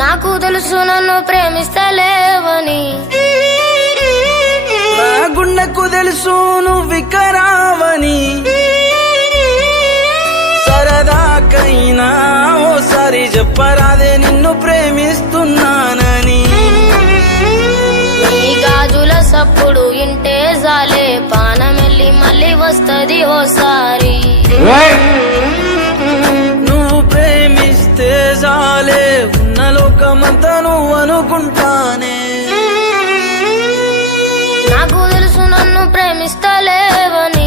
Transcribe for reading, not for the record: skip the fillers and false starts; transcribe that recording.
నాకు తెలుసు నన్ను ప్రేమిస్తలేవని, నా గుండెకు తెలుసు నువ్వికరావని, సరదాకైనా ఓసారి చెప్పరాదే నిన్ను ప్రేమిస్తున్నానని. నీ గాజుల సప్పుడు ఇంటే జాలే, పానమెల్లి మళ్ళీ వస్తది ఓసారి. నువ్వు ప్రేమిస్తే జాలే, ఉన్న లోకమంతా నువ్వు అనుకుంటానే. నాకు తెలుసు నన్ను ప్రేమిస్తలేవని,